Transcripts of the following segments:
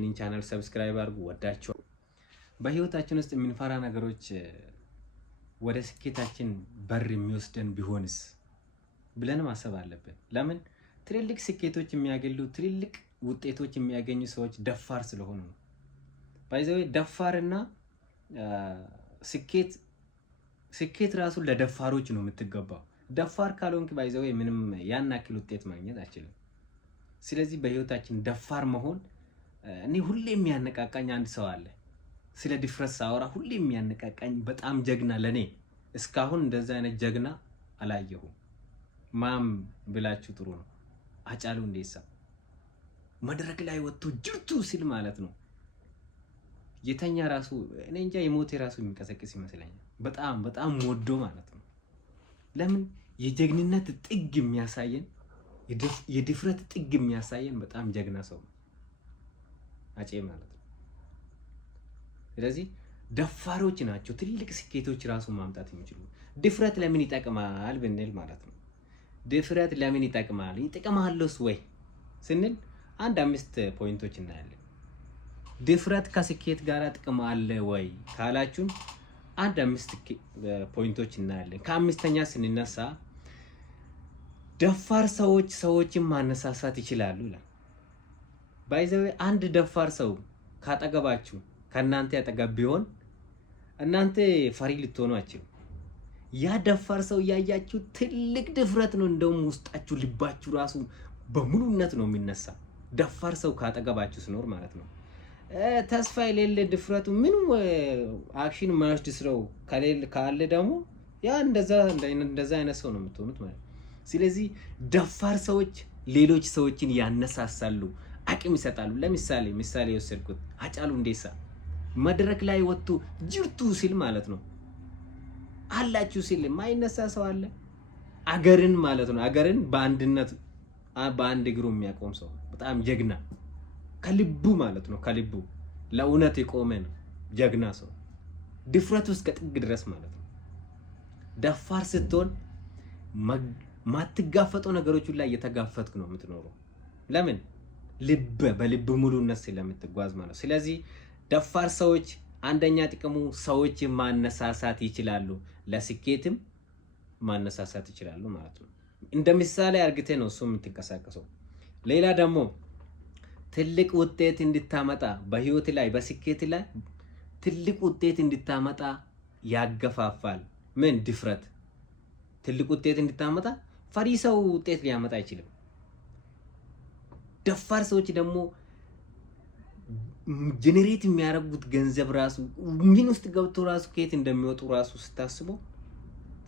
ይህን ቻናል ሰብስክራይብ አድርጉ። ወዳችሁ በህይወታችን ውስጥ የምንፈራ ነገሮች ወደ ስኬታችን በር የሚወስደን ቢሆንስ ብለን ማሰብ አለብን። ለምን ትልልቅ ስኬቶች የሚያገኙ ትልልቅ ውጤቶች የሚያገኙ ሰዎች ደፋር ስለሆኑ ነው። ባይዘው ደፋርና ስኬት ራሱ ለደፋሮች ነው የምትገባው። ደፋር ካልሆንክ ባይዘው ምንም ያን ያክል ውጤት ማግኘት አትችልም። ስለዚህ በህይወታችን ደፋር መሆን እኔ ሁሌ የሚያነቃቃኝ አንድ ሰው አለ። ስለ ድፍረት ሳወራ ሁሌ የሚያነቃቃኝ በጣም ጀግና ለኔ እስካሁን እንደዛ አይነት ጀግና አላየሁም። ማም ብላችሁ ጥሩ ነው። ሃጫሉ ሁንዴሳ መድረክ ላይ ወጥቶ ጅርቱ ሲል ማለት ነው የተኛ ራሱ እኔ እንጃ የሞቴ ራሱ የሚቀሰቅስ ይመስለኛል። በጣም ወዶ ማለት ነው። ለምን የጀግንነት ጥግ የሚያሳየን የድፍረት ጥግ የሚያሳየን በጣም ጀግና ሰው ነው አፄ ማለት ነው። ስለዚህ ደፋሮች ናቸው ትልልቅ ስኬቶች ራሱ ማምጣት የሚችሉ። ድፍረት ለምን ይጠቅማል ብንል ማለት ነው ድፍረት ለምን ይጠቅማል ይጠቅማልስ ወይ ስንል አንድ 5 ፖይንቶች እናያለን። ድፍረት ከስኬት ጋር ጥቅም አለ ወይ ካላችሁን አንድ 5 ፖይንቶች እናያለን። ከአምስተኛ ስንነሳ ደፋር ሰዎችን ማነሳሳት ይችላሉ ይላል። ባይዘው አንድ ደፋር ሰው ካጠገባችሁ ከናንተ ያጠገብ ቢሆን እናንተ ፈሪ ልትሆኑ አትችሉም። ያ ደፋር ሰው ያያችሁ ትልቅ ድፍረት ነው። እንደውም ውስጣችሁ ልባችሁ ራሱ በሙሉነት ነው የሚነሳ ደፋር ሰው ካጠገባችሁ ሲኖር ማለት ነው። ተስፋ የሌለ ድፍረቱ ምን አክሽን ማይወስድ ስራው ካለ ደግሞ ያ እንደዛ አይነት ሰው ነው የምትሆኑት ማለት ነው። ስለዚህ ደፋር ሰዎች ሌሎች ሰዎችን ያነሳሳሉ፣ አቅም ይሰጣሉ። ምሳሌ የወሰድኩት ሃጫሉ ሁንዴሳ መድረክ ላይ ወጥቶ ጅርቱ ሲል ማለት ነው አላችሁ ሲል ማይነሳ ሰው አለ? አገርን ማለት ነው አገርን በአንድነት በአንድ እግሩ የሚያቆም ሰው በጣም ጀግና ከልቡ ማለት ነው ከልቡ ለእውነት የቆመ ነው ጀግና ሰው ድፍረቱ እስከ ጥግ ድረስ ማለት ነው። ደፋር ስትሆን ማትጋፈጠው ነገሮች ሁሉ እየተጋፈጥክ ነው የምትኖረው። ለምን በልብ ሙሉነት ስለምትጓዝ ማለት ነው። ስለዚህ ደፋር ሰዎች አንደኛ ጥቅሙ ሰዎችን ማነሳሳት ይችላሉ፣ ለስኬትም ማነሳሳት ይችላሉ ማለት ነው። እንደ ምሳሌ አርግቴ ነው እሱ የምትንቀሳቀሰው። ሌላ ደግሞ ትልቅ ውጤት እንድታመጣ በህይወት ላይ በስኬት ላይ ትልቅ ውጤት እንድታመጣ ያገፋፋል። ምን ድፍረት ትልቅ ውጤት እንድታመጣ ፈሪ ሰው ውጤት ሊያመጣ አይችልም። ደፋር ሰዎች ደግሞ ጄኔሬት የሚያደርጉት ገንዘብ ራሱ ምን ውስጥ ገብቶ ራሱ ከየት እንደሚወጡ ራሱ ስታስቡ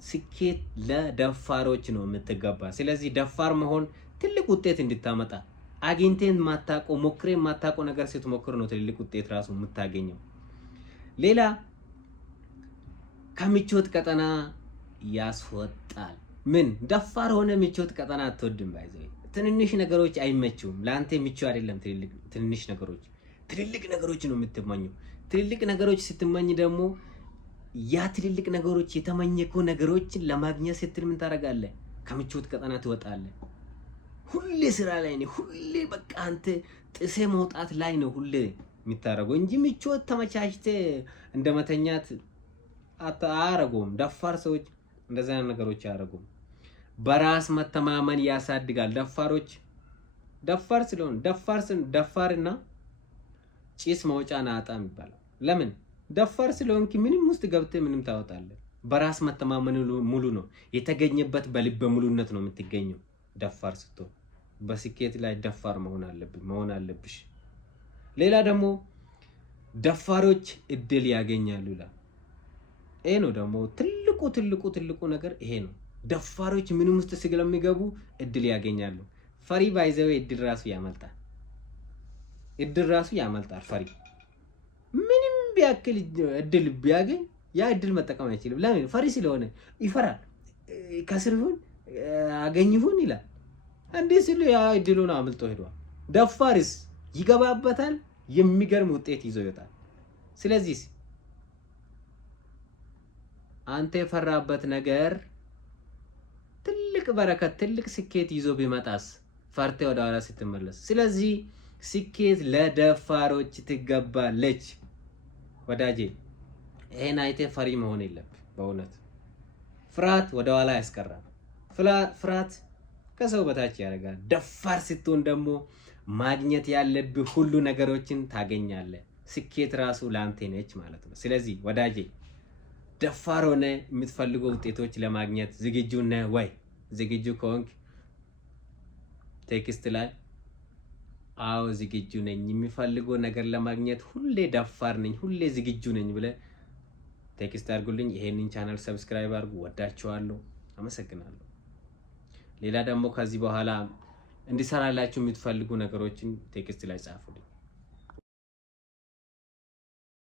ስኬት ለደፋሮች ነው የምትገባ። ስለዚህ ደፋር መሆን ትልቅ ውጤት እንድታመጣ አግኝተን ማታቆ ሞክሬን ማታቆ ነገር ስትሞክር ነው ትልቅ ውጤት ራሱ የምታገኘው። ሌላ ከምቾት ቀጠና ያስወጣል። ምን ደፋር ሆነ ምቾት ቀጠና አትወድም። ባይዘይ ትንንሽ ነገሮች አይመቹም ለአንተ ምቹ አይደለም። ትንንሽ ነገሮች ትልልቅ ነገሮች ነው የምትመኘው። ትልልቅ ነገሮች ስትመኝ ደግሞ ያ ትልልቅ ነገሮች የተመኘከው ነገሮችን ለማግኘት ስትል ምን ታደርጋለህ? ከምቾት ቀጠና ትወጣለህ። ሁሌ ስራ ላይ ነው፣ ሁሌ በቃ አንተ ጥሴ መውጣት ላይ ነው ሁሌ የሚታረገው እንጂ ምቾት ተመቻችተ እንደመተኛት አያረጉም። ደፋር ሰዎች እንደዛ አይነት ነገሮች አያረጉም። በራስ መተማመን ያሳድጋል። ደፋር ስለሆነ ደፋርና ጭስ መውጫና አጣም ይባላል። ለምን ደፋር ስለሆንክ ምንም ውስጥ ገብተህ ምንም ታወጣለህ። በራስ መተማመን ሙሉ ነው የተገኘበት በልበ ሙሉነት ነው የምትገኘው። ደፋር ስትሆን በስኬት ላይ ደፋር መሆን አለብሽ። ሌላ ደግሞ ደፋሮች እድል ያገኛሉ ይላል። ይሄ ነው ደግሞ ትልቁ ነገር ይሄ ነው። ደፋሮች ምንም ውስጥ ስለሚገቡ እድል ያገኛሉ። ፈሪ ባይዘው እድል ራሱ ያመልጣል። ፈሪ ምንም ቢያክል እድል ቢያገኝ ያ እድል መጠቀም አይችልም። ለምን? ፈሪ ስለሆነ ይፈራል። ከስር ይሁን አገኝ ይሁን ይላል። እንዴ ሲሉ ያ እድሉን አምልጦ ሄዷል። ደፋርስ ይገባበታል፣ የሚገርም ውጤት ይዞ ይወጣል። ስለዚህ አንተ የፈራበት ነገር ትልቅ በረከት ትልቅ ስኬት ይዞ ቢመጣስ ፈርተ ወደ ኋላ ስትመለስ። ስለዚህ ስኬት ለደፋሮች ትገባለች። ወዳጄ ይሄን አይተህ ፈሪ መሆን የለብህ። በእውነት ፍርሃት ወደ ኋላ ያስቀራል። ፍርሃት ከሰው በታች ያደርጋል። ደፋር ስትሆን ደግሞ ማግኘት ያለብህ ሁሉ ነገሮችን ታገኛለህ። ስኬት ራሱ ላንተ ነች ማለት ነው። ስለዚህ ወዳጄ ደፋር ሆነ የምትፈልገው ውጤቶች ለማግኘት ዝግጁ ነህ ወይ? ዝግጁ ከሆንክ ቴክስት ላይ አዎ ዝግጁ ነኝ፣ የሚፈልገው ነገር ለማግኘት ሁሌ ደፋር ነኝ፣ ሁሌ ዝግጁ ነኝ ብለህ ቴክስት አድርጉልኝ። ይሄንን ቻናል ሰብስክራይብ አድርጉ። ወዳችኋለሁ። አመሰግናለሁ። ሌላ ደግሞ ከዚህ በኋላ እንዲሰራላችሁ የምትፈልጉ ነገሮችን ቴክስት ላይ ጻፉልኝ።